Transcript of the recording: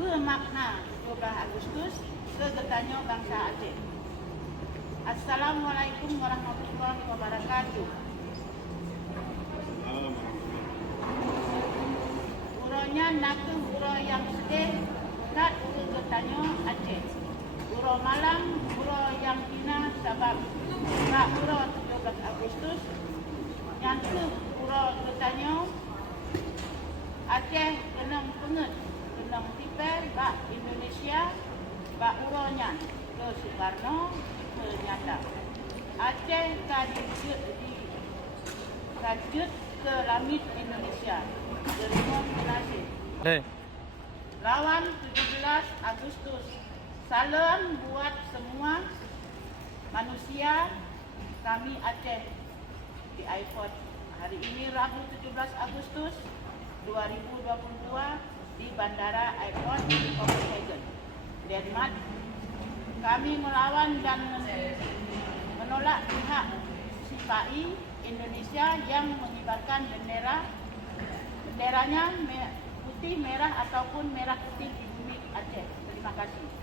Bermakna 12 Agustus Kegetanya Bangsa Aceh. Assalamualaikum warahmatullahi wabarakatuh. Uronya naku uro yang sedih kat Kegetanya Aceh. Uro malam uro yang hina sebab kat uro 17 Agustus nyatu uro Kegetanya Aceh kenang penget kenang tipel bak Indonesia bak uronya ke Soekarno ke nyata. Aceh kajut ke langit Indonesia. Terima kasih. Lawan 17 Agustus. Salam buat semua manusia kami Aceh di iPod. Hari ini Rabu 17 Agustus 2022 di Bandara Airport Copenhagen, Denmark. Kami melawan dan menolak pihak CPI Indonesia yang mengibarkan benderanya putih merah ataupun merah putih di bumi Aceh. Terima kasih.